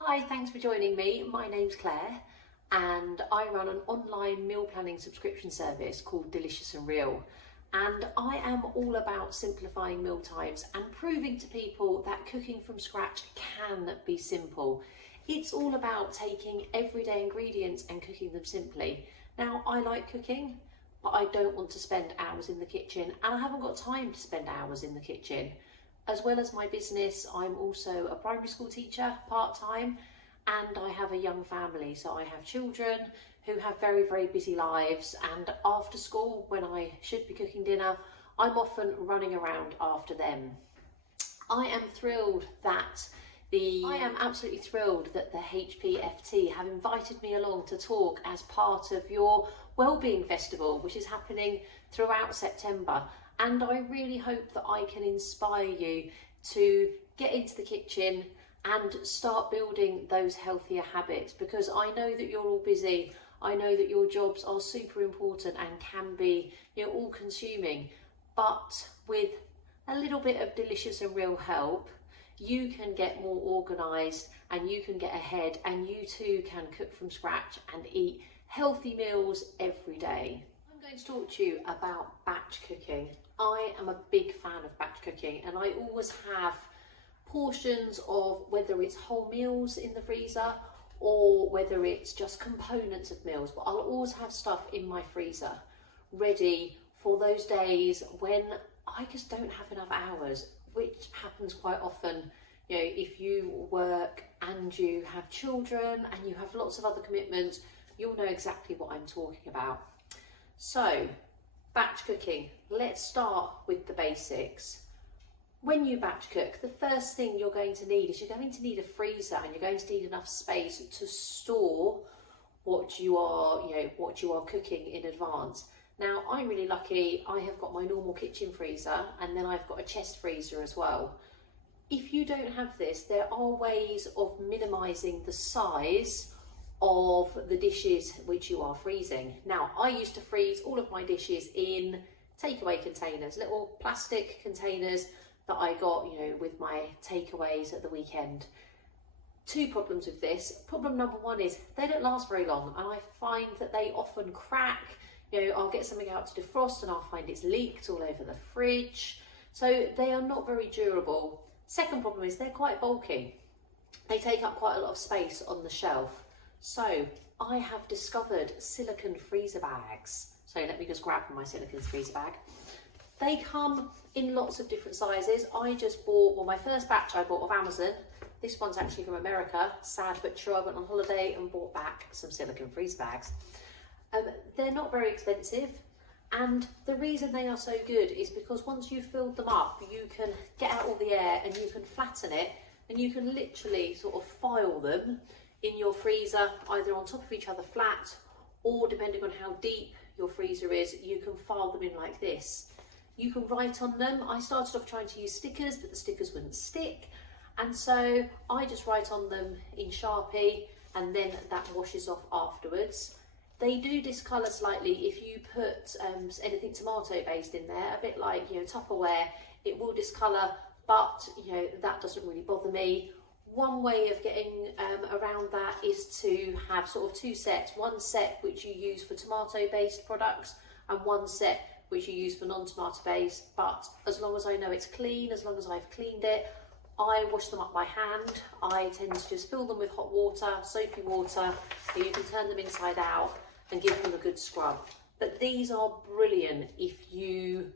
Hi, thanks for joining me. My name's Claire and I run an online meal planning subscription service called Delicious and Real. And I am all about simplifying meal times and proving to people that cooking from scratch can be simple. It's all about taking everyday ingredients and cooking them simply. Now, I like cooking, but I don't want to spend hours in the kitchen, and I haven't got time to spend hours in the kitchen. As well as my business, I'm also a primary school teacher part-time, and I have a young family, so I have children who have very, very busy lives, and after school, when I should be cooking dinner, I'm often running around after them. I am absolutely thrilled that the HPFT have invited me along to talk as part of your Wellbeing Festival, which is happening throughout September. And I really hope that I can inspire you to get into the kitchen and start building those healthier habits, because I know that you're all busy. I know that your jobs are super important and can be, all consuming, but with a little bit of delicious and real help, you can get more organised and you can get ahead, and you too can cook from scratch and eat healthy meals every day. I'm going to talk to you about batch cooking. I am a big fan of batch cooking, and I always have portions of, whether it's whole meals in the freezer or whether it's just components of meals, but I'll always have stuff in my freezer ready for those days when I just don't have enough hours, which happens quite often. If you work and you have children and you have lots of other commitments, you'll know exactly what I'm talking about. So, batch cooking. Let's start with the basics. When you batch cook, the first thing you're going to need is you're going to need a freezer, and you're going to need enough space to store what you are cooking in advance. Now, I'm really lucky. I have got my normal kitchen freezer, and then I've got a chest freezer as well. If you don't have this, there are ways of minimising the size of the dishes which you are freezing. Now, I used to freeze all of my dishes in takeaway containers, little plastic containers that I got, with my takeaways at the weekend. Two problems with this. Problem number one is they don't last very long, and I find that they often crack. I'll get something out to defrost and I'll find it's leaked all over the fridge. So they are not very durable. Second problem is they're quite bulky. They take up quite a lot of space on the shelf. So I have discovered silicone freezer bags. So let me just grab my silicone freezer bag. They come in lots of different sizes. I just bought, my first batch I bought off Amazon. This one's actually from America. Sad but true, I went on holiday and bought back some silicone freezer bags. They're not very expensive, and the reason they are so good is because once you've filled them up, you can get out all the air and you can flatten it, and you can literally sort of file them in your freezer, either on top of each other flat, or depending on how deep your freezer is, you can file them in like this. You can write on them. I started off trying to use stickers, but the stickers wouldn't stick, and so I just write on them in Sharpie, and then that washes off afterwards. They do discolour slightly if you put anything tomato based in there, a bit like Tupperware. It will discolour, but that doesn't really bother me. One way of getting around that is to have sort of two sets. One set which you use for tomato based products, and one set which you use for non-tomato based. But as long as I know it's clean, as long as I've cleaned it, I wash them up by hand. I tend to just fill them with hot water, soapy water, so you can turn them inside out and give them a good scrub. But these are brilliant if you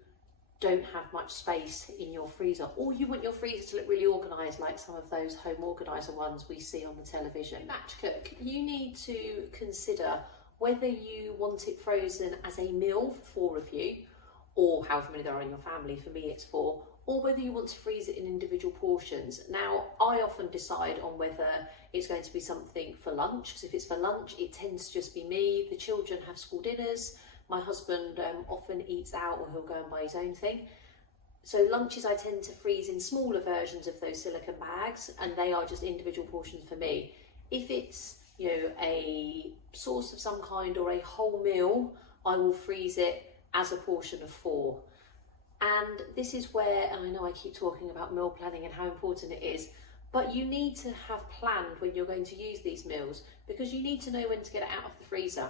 don't have much space in your freezer, or you want your freezer to look really organised, like some of those home organiser ones we see on the television. Batch cook, you need to consider whether you want it frozen as a meal for 4 of you, or however many there are in your family. For me it's 4, or whether you want to freeze it in individual portions. Now, I often decide on whether it's going to be something for lunch, because if it's for lunch, it tends to just be me. The children have school dinners. My husband often eats out, or he'll go and buy his own thing. So lunches I tend to freeze in smaller versions of those silicone bags, and they are just individual portions for me. If it's a sauce of some kind or a whole meal, I will freeze it as a portion of 4. And this is where, and I know I keep talking about meal planning and how important it is, but you need to have planned when you're going to use these meals, because you need to know when to get it out of the freezer.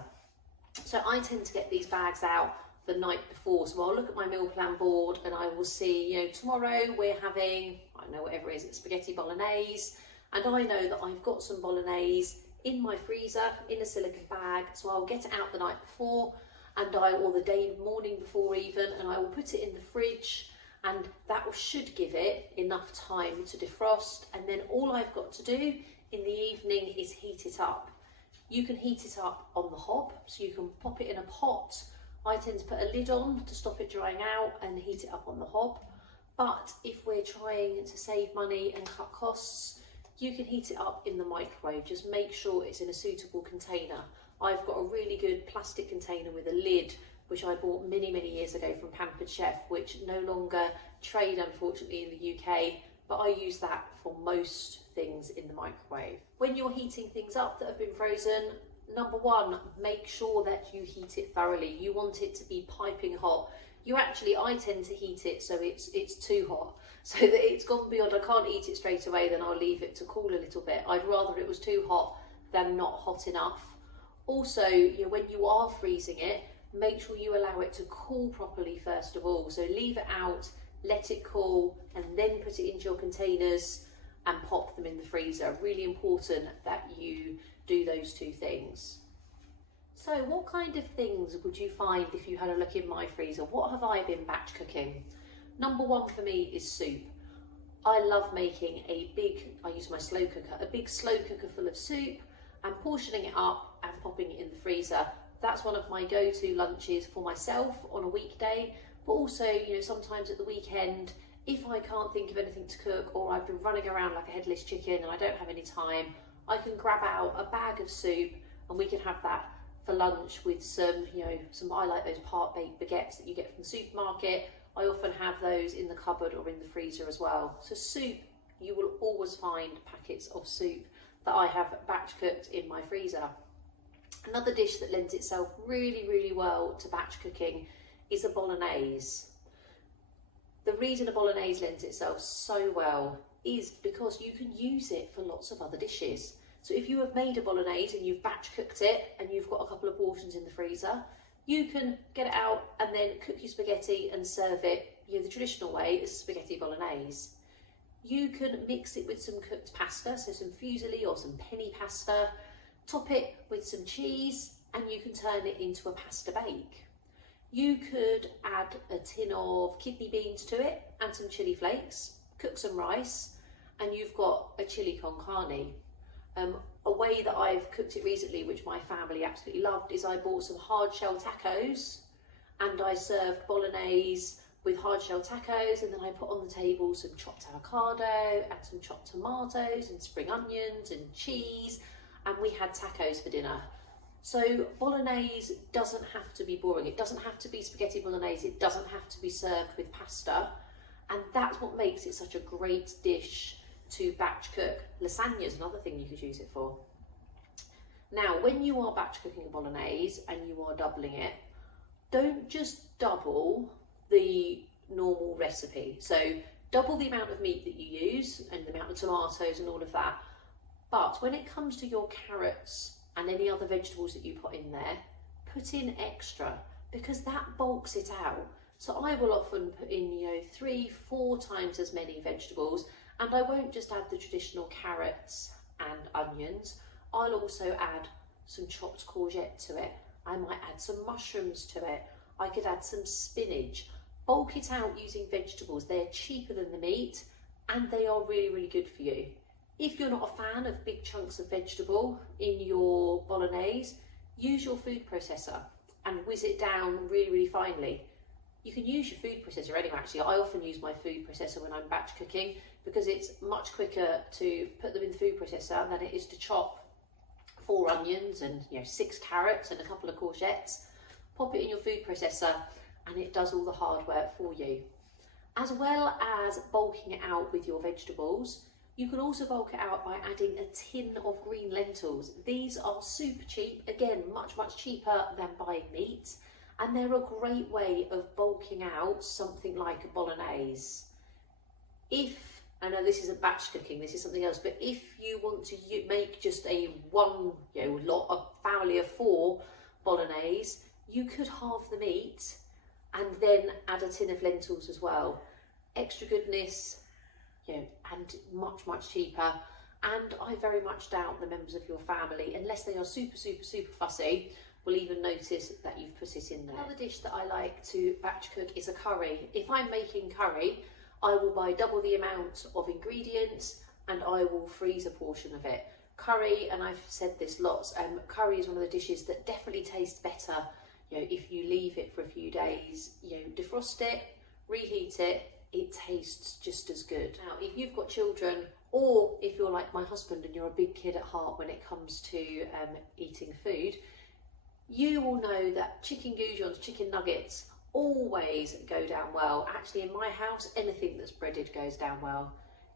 So I tend to get these bags out the night before. So I'll look at my meal plan board and I will see, you know, tomorrow we're having, I don't know, whatever it is, it's spaghetti bolognese. And I know that I've got some bolognese in my freezer in a silicone bag. So I'll get it out the night before, and or the day morning before even, and I will put it in the fridge, and that should give it enough time to defrost. And then all I've got to do in the evening is heat it up. You can heat it up on the hob, so you can pop it in a pot. I tend to put a lid on to stop it drying out and heat it up on the hob. But if we're trying to save money and cut costs, you can heat it up in the microwave. Just make sure it's in a suitable container. I've got a really good plastic container with a lid, which I bought many, many years ago from Pampered Chef, which no longer trade, unfortunately, in the UK, but I use that for most things in the microwave. When you're heating things up that have been frozen, number one, make sure that you heat it thoroughly. You want it to be piping hot. I tend to heat it so it's too hot, so that it's gone beyond, I can't eat it straight away, then I'll leave it to cool a little bit. I'd rather it was too hot than not hot enough. Also, when you are freezing it, make sure you allow it to cool properly first of all. So leave it out, let it cool, and then put it into your containers and pop them in the freezer. Really important that you do those two things. So what kind of things would you find if you had a look in my freezer? What have I been batch cooking? Number one for me is soup. I love making I use my slow cooker, a big slow cooker full of soup, and portioning it up and popping it in the freezer. That's one of my go-to lunches for myself on a weekday, but also, sometimes at the weekend, if I can't think of anything to cook, or I've been running around like a headless chicken and I don't have any time, I can grab out a bag of soup and we can have that for lunch with some, I like those part-baked baguettes that you get from the supermarket. I often have those in the cupboard or in the freezer as well. So soup, you will always find packets of soup that I have batch cooked in my freezer. Another dish that lends itself really, really well to batch cooking is a bolognese. The reason a bolognese lends itself so well is because you can use it for lots of other dishes. So if you have made a bolognese and you've batch cooked it and you've got a couple of portions in the freezer, you can get it out and then cook your spaghetti and serve it the traditional way as spaghetti bolognese. You can mix it with some cooked pasta, so some fusilli or some penny pasta, top it with some cheese, and you can turn it into a pasta bake. You could add a tin of kidney beans to it and some chili flakes, cook some rice, and you've got a chili con carne. A way that I've cooked it recently, which my family absolutely loved, is I bought some hard shell tacos and I served bolognese with hard shell tacos, and then I put on the table some chopped avocado and some chopped tomatoes and spring onions and cheese, and we had tacos for dinner. So bolognese doesn't have to be boring. It doesn't have to be spaghetti bolognese. It doesn't have to be served with pasta, and that's what makes it such a great dish to batch cook. Lasagna is another thing you could use it for. Now, when you are batch cooking a bolognese and you are doubling it, don't just double the normal recipe. So double the amount of meat that you use and the amount of tomatoes and all of that. But when it comes to your carrots and any other vegetables that you put in there, put in extra, because that bulks it out. So I will often put in 3-4 times as many vegetables, and I won't just add the traditional carrots and onions. I'll also add some chopped courgette to it. I might add some mushrooms to it. I could add some spinach. Bulk it out using vegetables. They're cheaper than the meat and they are really, really good for you. If you're not a fan of big chunks of vegetable in your bolognese, use your food processor and whiz it down really, really finely. You can use your food processor anyway, actually. I often use my food processor when I'm batch cooking because it's much quicker to put them in the food processor than it is to chop 4 onions and 6 carrots and a couple of courgettes. Pop it in your food processor and it does all the hard work for you. As well as bulking it out with your vegetables, you can also bulk it out by adding a tin of green lentils. These are super cheap, again, much, much cheaper than buying meat. and they're a great way of bulking out something like a bolognese. If, I know this isn't batch cooking, this is something else, but if you want to make just a lot of family of 4 bolognese, you could halve the meat and then add a tin of lentils as well. Extra goodness, and much cheaper. And I very much doubt the members of your family, unless they are super fussy, will even notice that you've put it in there. Another dish that I like to batch cook is a curry. If I'm making curry, I will buy double the amount of ingredients and I will freeze a portion of it. Curry, and I've said this lots, curry is one of the dishes that definitely tastes better if you leave it for a few days. Defrost it, reheat it, it tastes just as good. Now, if you've got children, or if you're like my husband and you're a big kid at heart when it comes to eating food, you will know that chicken goujons, chicken nuggets, always go down well. Actually, in my house, anything that's breaded goes down well.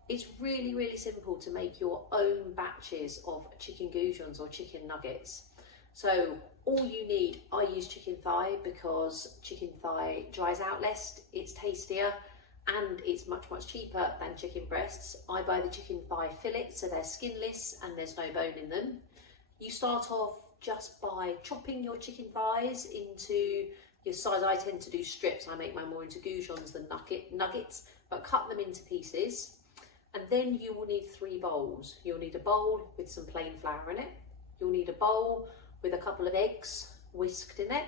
It's really simple to make your own batches of chicken goujons or chicken nuggets. So all you need, I use chicken thigh because chicken thigh dries out less, it's tastier, and it's much cheaper than chicken breasts. I buy the chicken thigh fillets, so they're skinless and there's no bone in them. You start off just by chopping your chicken thighs into your size. I tend to do strips, I make mine more into goujons than nuggets, but cut them into pieces. And then you will need 3 bowls. You'll need a bowl with some plain flour in it. You'll need a bowl with a couple of eggs whisked in it.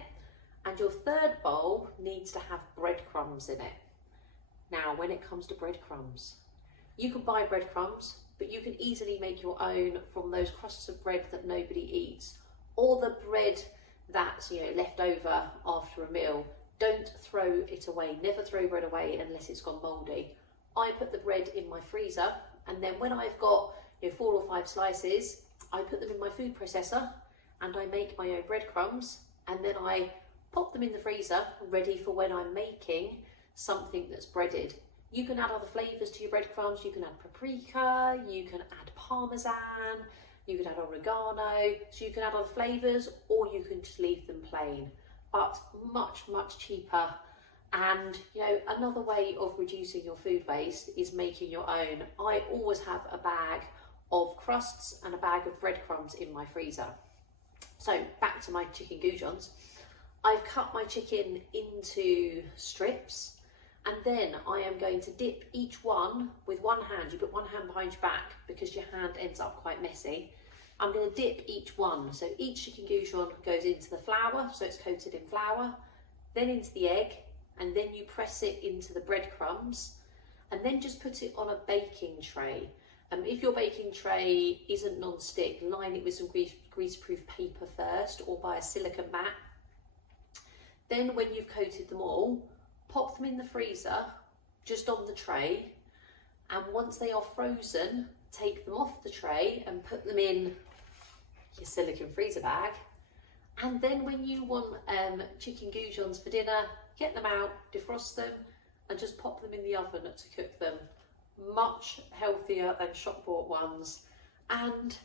And your 3rd bowl needs to have breadcrumbs in it. Now, when it comes to breadcrumbs, you can buy breadcrumbs, but you can easily make your own from those crusts of bread that nobody eats, or the bread that's left over after a meal. Don't throw it away. Never throw bread away unless it's gone mouldy. I put the bread in my freezer, and then when I've got 4 or 5 slices, I put them in my food processor and I make my own breadcrumbs, and then I pop them in the freezer ready for when I'm making something that's breaded. You can add other flavours to your breadcrumbs. You can add paprika, you can add parmesan, you can add oregano, so you can add other flavours, or you can just leave them plain, but much cheaper. And another way of reducing your food waste is making your own. I always have a bag of crusts and a bag of breadcrumbs in my freezer. So back to my chicken goujons. I've cut my chicken into strips, and then I am going to dip each one with one hand. You put one hand behind your back because your hand ends up quite messy. I'm going to dip each one. So each chicken goujon goes into the flour, so it's coated in flour, then into the egg, and then you press it into the breadcrumbs, and then just put it on a baking tray. If your baking tray isn't non-stick, line it with some greaseproof paper first, or buy a silicone mat. Then when you've coated them all, pop them in the freezer, just on the tray, and once they are frozen, take them off the tray and put them in your silicone freezer bag. And then when you want chicken goujons for dinner, get them out, defrost them, and just pop them in the oven to cook them. Much healthier than shop-bought ones. And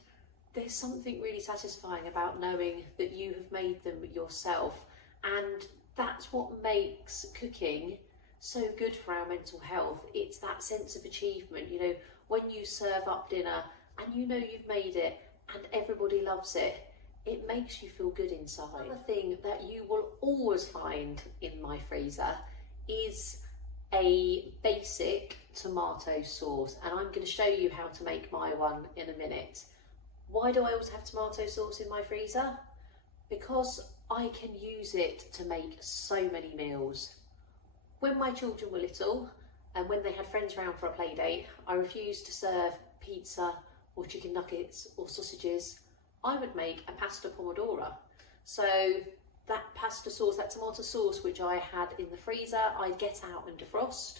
there's something really satisfying about knowing that you have made them yourself. And that's what makes cooking so good for our mental health. It's that sense of achievement, when you serve up dinner and you've made it and everybody loves it. It makes you feel good inside. Another thing that you will always find in my freezer is a basic tomato sauce, and I'm going to show you how to make my one in a minute. Why do I always have tomato sauce in my freezer? Because I can use it to make so many meals. When my children were little, and when they had friends around for a play date, I refused to serve pizza or chicken nuggets or sausages. I would make a pasta pomodoro. So that pasta sauce, that tomato sauce which I had in the freezer, I'd get out and defrost,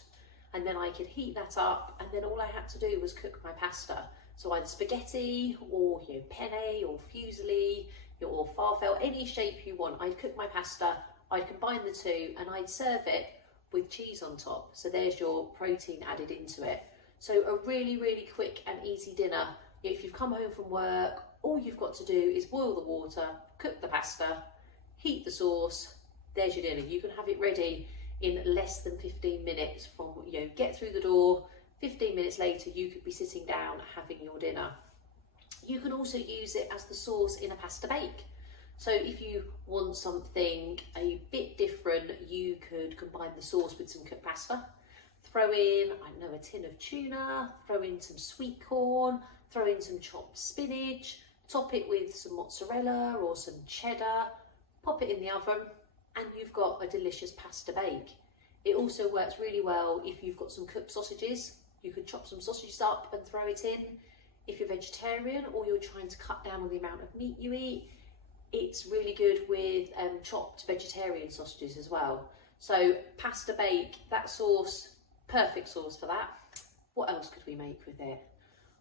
and then I could heat that up, and then all I had to do was cook my pasta. So either spaghetti or penne or fusilli or farfalle, any shape you want. I'd cook my pasta, I'd combine the two, and I'd serve it with cheese on top. So there's your protein added into it. So a really quick and easy dinner. If you've come home from work, all you've got to do is boil the water, cook the pasta, heat the sauce, there's your dinner. You can have it ready in less than 15 minutes from, get through the door. 15 minutes later, you could be sitting down having your dinner. You can also use it as the sauce in a pasta bake. So if you want something a bit different, you could combine the sauce with some cooked pasta. Throw in, a tin of tuna, throw in some sweet corn, throw in some chopped spinach, top it with some mozzarella or some cheddar, pop it in the oven, and you've got a delicious pasta bake. It also works really well if you've got some cooked sausages. You could chop some sausages up and throw it in. If you're vegetarian or you're trying to cut down on the amount of meat you eat, it's really good with chopped vegetarian sausages as well. So pasta bake, that sauce, perfect sauce for that. What else could we make with it?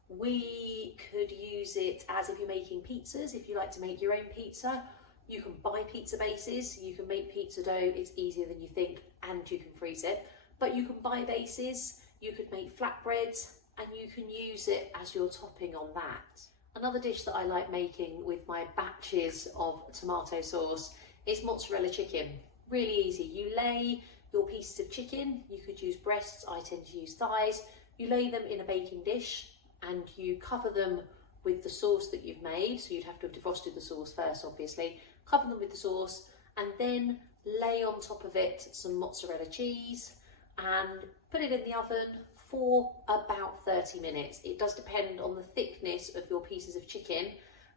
We could use it as if you're making pizzas. If you like to make your own pizza, you can buy pizza bases. You can make pizza dough. It's easier than you think, and you can freeze it. But you can buy bases. You could make flatbreads, and you can use it as your topping on that. Another dish that I like making with my batches of tomato sauce is mozzarella chicken. Really easy. You lay your pieces of chicken. You could use breasts. I tend to use thighs. You lay them in a baking dish and you cover them with the sauce that you've made. So you'd have to have defrosted the sauce first, obviously. Cover them with the sauce and then lay on top of it some mozzarella cheese and put it in the oven for about 30 minutes. It does depend on the thickness of your pieces of chicken,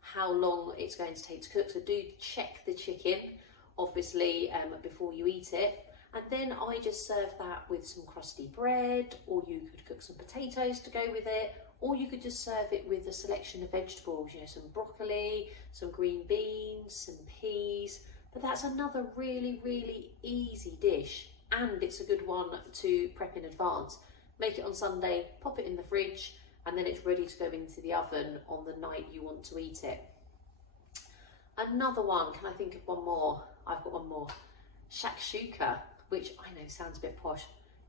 how long it's going to take to cook. So do check the chicken, obviously, before you eat it. And then I just serve that with some crusty bread, or you could cook some potatoes to go with it, or you could just serve it with a selection of vegetables, some broccoli, some green beans, some peas. But that's another really, really easy dish, and it's a good one to prep in advance. Make it on Sunday, pop it in the fridge, and then it's ready to go into the oven on the night you want to eat it. Another one, can I think of one more? I've got one more. Shakshuka, which I know sounds a bit posh.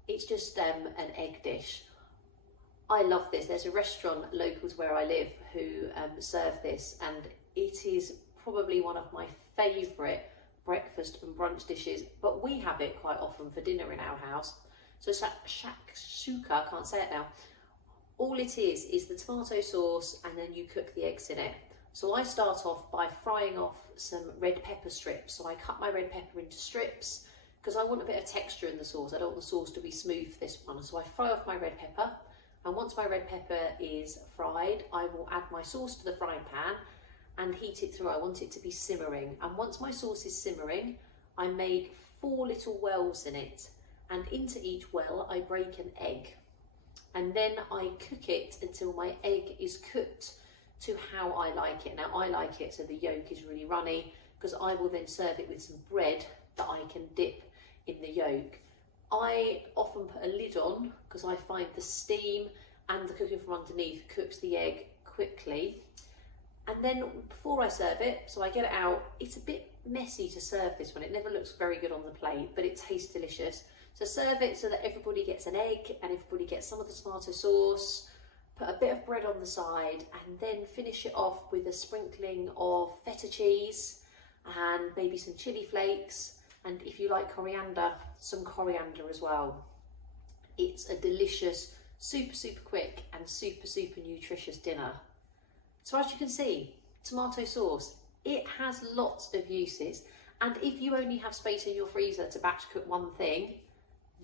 It's just an egg dish. I love this. There's a restaurant local to where I live who serve this, and it is probably one of my favourite breakfast and brunch dishes, but we have it quite often for dinner in our house. So shakshuka, I can't say it now. All it is the tomato sauce, and then you cook the eggs in it. So I start off by frying off some red pepper strips. So I cut my red pepper into strips because I want a bit of texture in the sauce. I don't want the sauce to be smooth, this one. So I fry off my red pepper, and once my red pepper is fried, I will add my sauce to the frying pan and heat it through. I want it to be simmering. And once my sauce is simmering, I make 4 little wells in it. And into each well, I break an egg. And then I cook it until my egg is cooked to how I like it. Now, I like it so the yolk is really runny, because I will then serve it with some bread that I can dip in the yolk. I often put a lid on because I find the steam and the cooking from underneath cooks the egg quickly. And then before I serve it, so I get it out, it's a bit messy to serve this one. It never looks very good on the plate, but it tastes delicious. So serve it so that everybody gets an egg and everybody gets some of the tomato sauce. Put a bit of bread on the side and then finish it off with a sprinkling of feta cheese and maybe some chili flakes, and if you like coriander, some coriander as well. It's a delicious, super, super quick and super, super nutritious dinner. So as you can see, tomato sauce, it has lots of uses, and if you only have space in your freezer to batch cook one thing,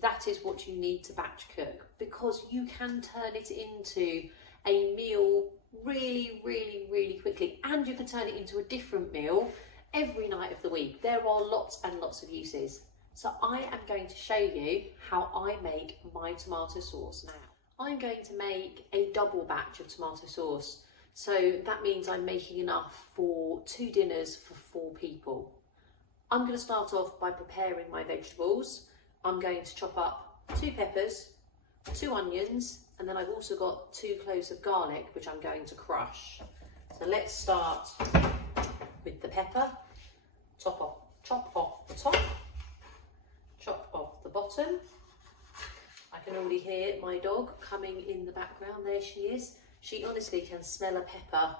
that is what you need to batch cook, because you can turn it into a meal really, really, really quickly, and you can turn it into a different meal every night of the week. There are lots and lots of uses. So I am going to show you how I make my tomato sauce now. I'm going to make a double batch of tomato sauce. So that means I'm making enough for 2 dinners for 4 people. I'm going to start off by preparing my vegetables. I'm going to chop up 2 peppers, 2 onions, and then I've also got 2 cloves of garlic, which I'm going to crush. So let's start with the pepper. Chop off the top, chop off the bottom. I can already hear my dog coming in the background. There she is. She honestly can smell a pepper,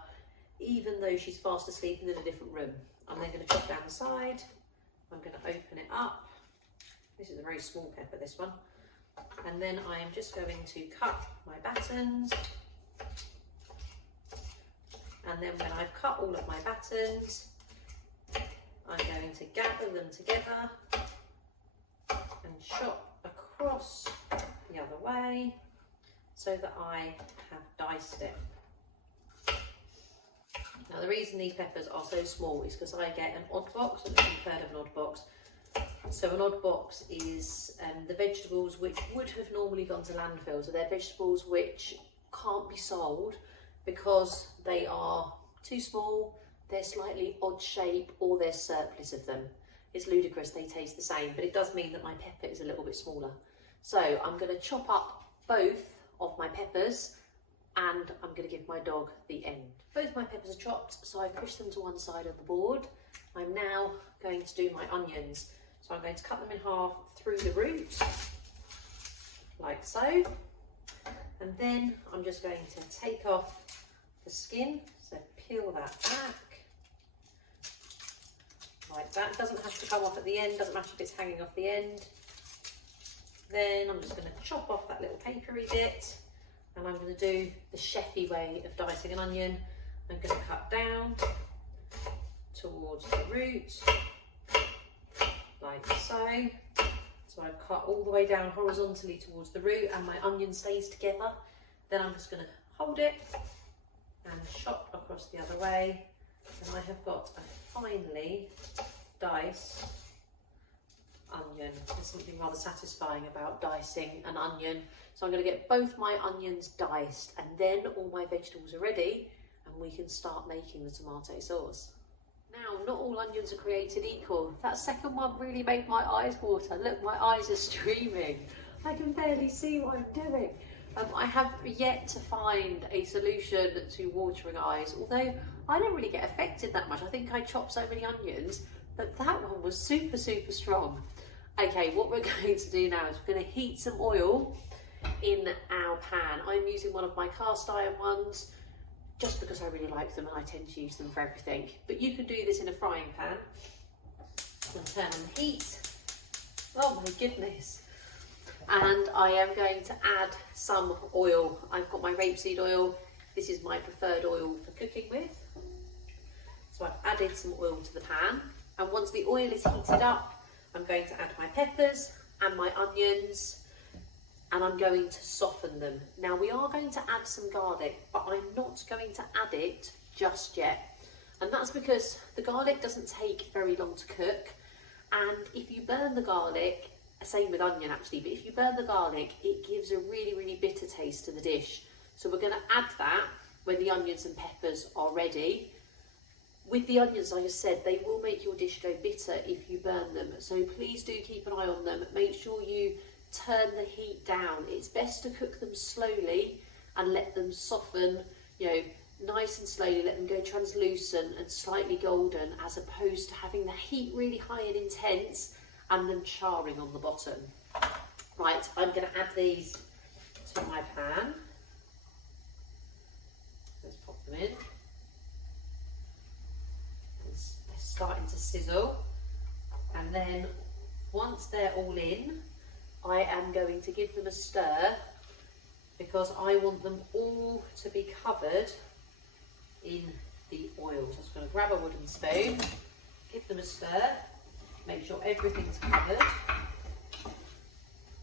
even though she's fast asleep and in a different room. I'm then going to chop down the side, I'm going to open it up. This is a very small pepper, this one. And then I am just going to cut my battens. And then when I've cut all of my battens, I'm going to gather them together and chop across the other way so that I have diced it. Now the reason these peppers are so small is because I get an odd box. I don't know if you've heard of an odd box. So an odd box is the vegetables which would have normally gone to landfill. So they're vegetables which can't be sold because they are too small, they're slightly odd shape, or there's surplus of them. It's ludicrous, they taste the same, but it does mean that my pepper is a little bit smaller. So I'm going to chop up both of my peppers and I'm going to give my dog the end. Both my peppers are chopped, so I've pushed them to one side of the board. I'm now going to do my onions. So I'm going to cut them in half through the root, like so. And then I'm just going to take off the skin, so peel that back, like that. It doesn't have to come off at the end, doesn't matter if it's hanging off the end. Then I'm just going to chop off that little papery bit, and I'm going to do the chefy way of dicing an onion. I'm going to cut down towards the root, like so. So I've cut all the way down horizontally towards the root and my onion stays together. Then I'm just going to hold it and chop across the other way. And I have got a finely diced onion. There's something rather satisfying about dicing an onion. So I'm going to get both my onions diced and then all my vegetables are ready and we can start making the tomato sauce. Now, not all onions are created equal. That second one really made my eyes water. Look, my eyes are streaming. I can barely see what I'm doing. I have yet to find a solution to watering eyes, although I don't really get affected that much. I think I chop so many onions that that one was super, super strong. Okay, what we're going to do now is we're going to heat some oil in our pan. I'm using one of my cast iron ones, just because I really like them and I tend to use them for everything. But you can do this in a frying pan. And turn on the heat. Oh my goodness. And I am going to add some oil. I've got my rapeseed oil. This is my preferred oil for cooking with. So I've added some oil to the pan. And once the oil is heated up, I'm going to add my peppers and my onions. And I'm going to soften them. Now we are going to add some garlic, but I'm not going to add it just yet. And that's because the garlic doesn't take very long to cook. And if you burn the garlic, same with onion actually, but if you burn the garlic, it gives a really, really bitter taste to the dish. So we're going to add that when the onions and peppers are ready. With the onions, like I said, they will make your dish go bitter if you burn them. So please do keep an eye on them. Make sure you turn the heat down. It's best to cook them slowly and let them soften, you know, nice and slowly, let them go translucent and slightly golden, as opposed to having the heat really high and intense and them charring on the bottom. Right, I'm going to add these to my pan. Let's pop them in. They're starting to sizzle, and then once they're all in, I am going to give them a stir because I want them all to be covered in the oil. So I'm just going to grab a wooden spoon, give them a stir, make sure everything's covered.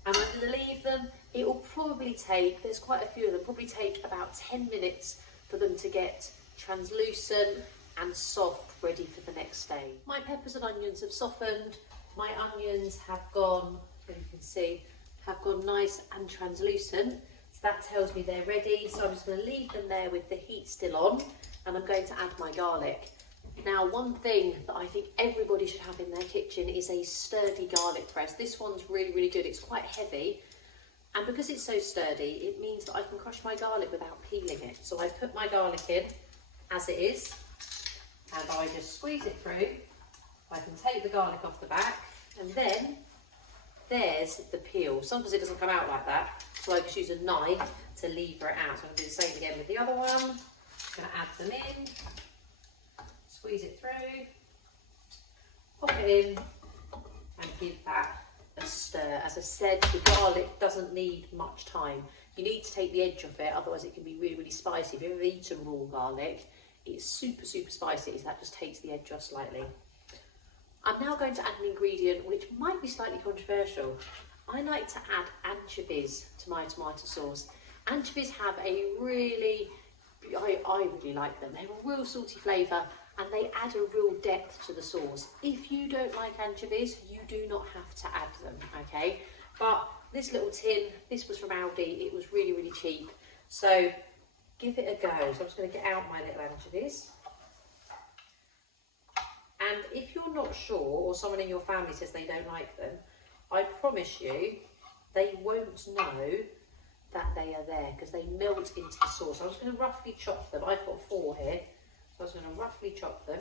And I'm going to leave them, it will probably take, there's quite a few of them, probably take about 10 minutes for them to get translucent and soft, ready for the next stage. My peppers and onions have softened, my onions have gone, you can see, have gone nice and translucent. So that tells me they're ready. So I'm just going to leave them there with the heat still on, and I'm going to add my garlic. Now, one thing that I think everybody should have in their kitchen is a sturdy garlic press. This one's really, really good. It's quite heavy, and because it's so sturdy, it means that I can crush my garlic without peeling it. So I put my garlic in as it is, and I just squeeze it through. I can take the garlic off the back, and then there's the peel. Sometimes it doesn't come out like that, so I just use a knife to lever it out. So I'm going to do the same again with the other one. I'm going to add them in, squeeze it through, pop it in, and give that a stir. As I said, the garlic doesn't need much time. You need to take the edge off it, otherwise it can be really, really spicy. If you've ever eaten raw garlic, it's super, super spicy, so that just takes the edge off slightly. I'm now going to add an ingredient which might be slightly controversial. I like to add anchovies to my tomato sauce. Anchovies have a really, I really like them. They have a real salty flavour and they add a real depth to the sauce. If you don't like anchovies, you do not have to add them, okay? But this little tin, this was from Aldi, it was really, really cheap. So give it a go. So I'm just going to get out my little anchovies. And if you're not sure, or someone in your family says they don't like them, I promise you, they won't know that they are there because they melt into the sauce. I'm just going to roughly chop them. I've got 4 here, so I'm just going to roughly chop them.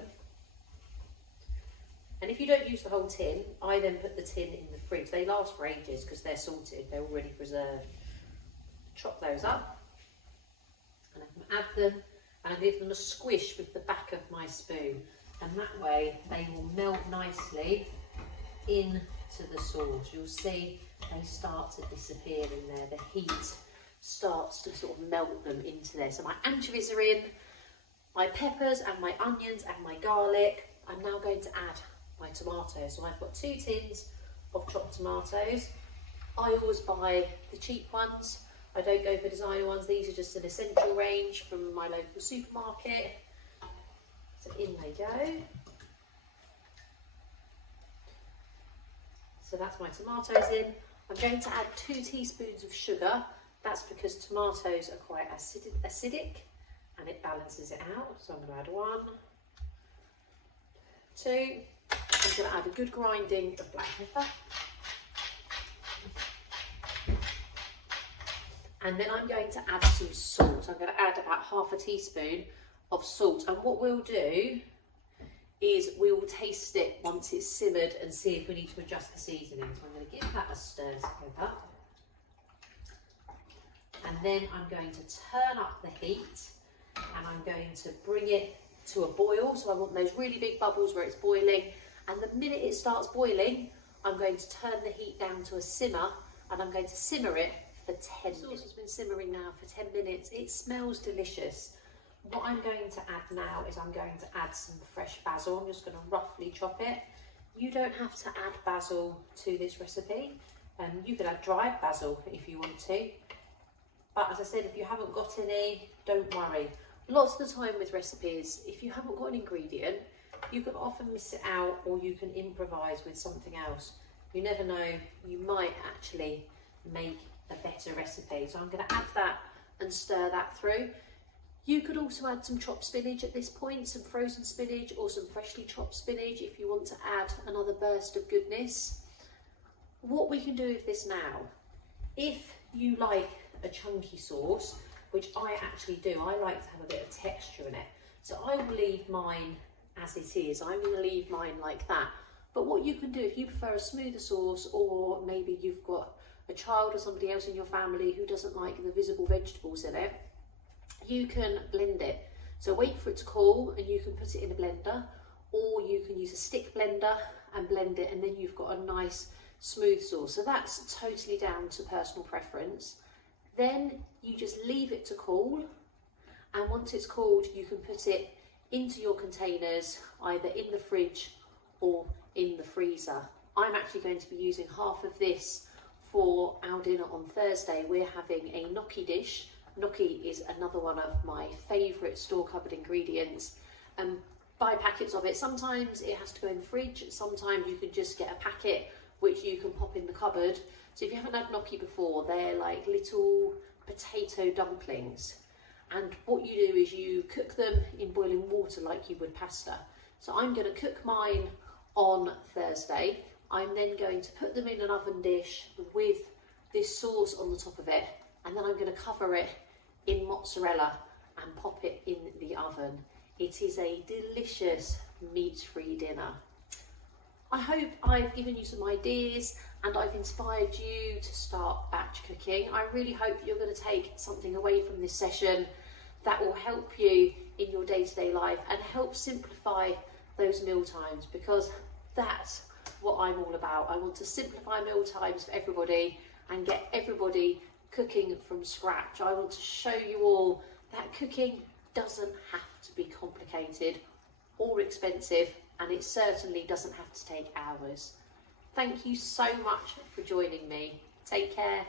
And if you don't use the whole tin, I then put the tin in the fridge. They last for ages because they're salted, they're already preserved. Chop those up, and I can add them, and I give them a squish with the back of my spoon. And that way they will melt nicely into the sauce. You'll see they start to disappear in there. The heat starts to sort of melt them into there. So my anchovies are in, my peppers and my onions and my garlic. I'm now going to add my tomatoes. So I've got 2 tins of chopped tomatoes. I always buy the cheap ones. I don't go for designer ones. These are just an essential range from my local supermarket. So in they go. So that's my tomatoes in. I'm going to add 2 teaspoons of sugar. That's because tomatoes are quite acidic and it balances it out. So I'm going to add 1, 2. I'm going to add a good grinding of black pepper. And then I'm going to add some salt. I'm going to add about half a teaspoon of salt. And what we'll do is we will taste it once it's simmered and see if we need to adjust the seasoning. So I'm going to give that a stir together. And then I'm going to turn up the heat and I'm going to bring it to a boil. So I want those really big bubbles where it's boiling. And the minute it starts boiling, I'm going to turn the heat down to a simmer and I'm going to simmer it for 10 minutes. The sauce has been simmering now for 10 minutes. It smells delicious. What I'm going to add now is I'm going to add some fresh basil. I'm just going to roughly chop it. You don't have to add basil to this recipe. You could add dried basil if you want to. But as I said, if you haven't got any, don't worry. Lots of the time with recipes, if you haven't got an ingredient, you can often miss it out or you can improvise with something else. You never know, you might actually make a better recipe. So I'm going to add that and stir that through. You could also add some chopped spinach at this point, some frozen spinach or some freshly chopped spinach if you want to add another burst of goodness. What we can do with this now, if you like a chunky sauce, which I actually do, I like to have a bit of texture in it. So I will leave mine as it is. I'm going to leave mine like that. But what you can do if you prefer a smoother sauce, or maybe you've got a child or somebody else in your family who doesn't like the visible vegetables in it, you can blend it. So wait for it to cool and you can put it in a blender, or you can use a stick blender and blend it, and then you've got a nice smooth sauce. So that's totally down to personal preference. Then you just leave it to cool, and once it's cooled you can put it into your containers, either in the fridge or in the freezer. I'm actually going to be using half of this for our dinner on Thursday. We're having a gnocchi dish. Gnocchi is another one of my favourite store cupboard ingredients. Buy packets of it. Sometimes it has to go in the fridge, sometimes you can just get a packet which you can pop in the cupboard. So if you haven't had gnocchi before, they're like little potato dumplings. And what you do is you cook them in boiling water like you would pasta. So I'm going to cook mine on Thursday. I'm then going to put them in an oven dish with this sauce on the top of it, and then I'm going to cover it in mozzarella and pop it in the oven. It is a delicious meat-free dinner. I hope I've given you some ideas and I've inspired you to start batch cooking. I really hope you're going to take something away from this session that will help you in your day-to-day life and help simplify those meal times, because that's what I'm all about. I want to simplify meal times for everybody and get everybody cooking from scratch. I want to show you all that cooking doesn't have to be complicated or expensive, and it certainly doesn't have to take hours. Thank you so much for joining me. Take care.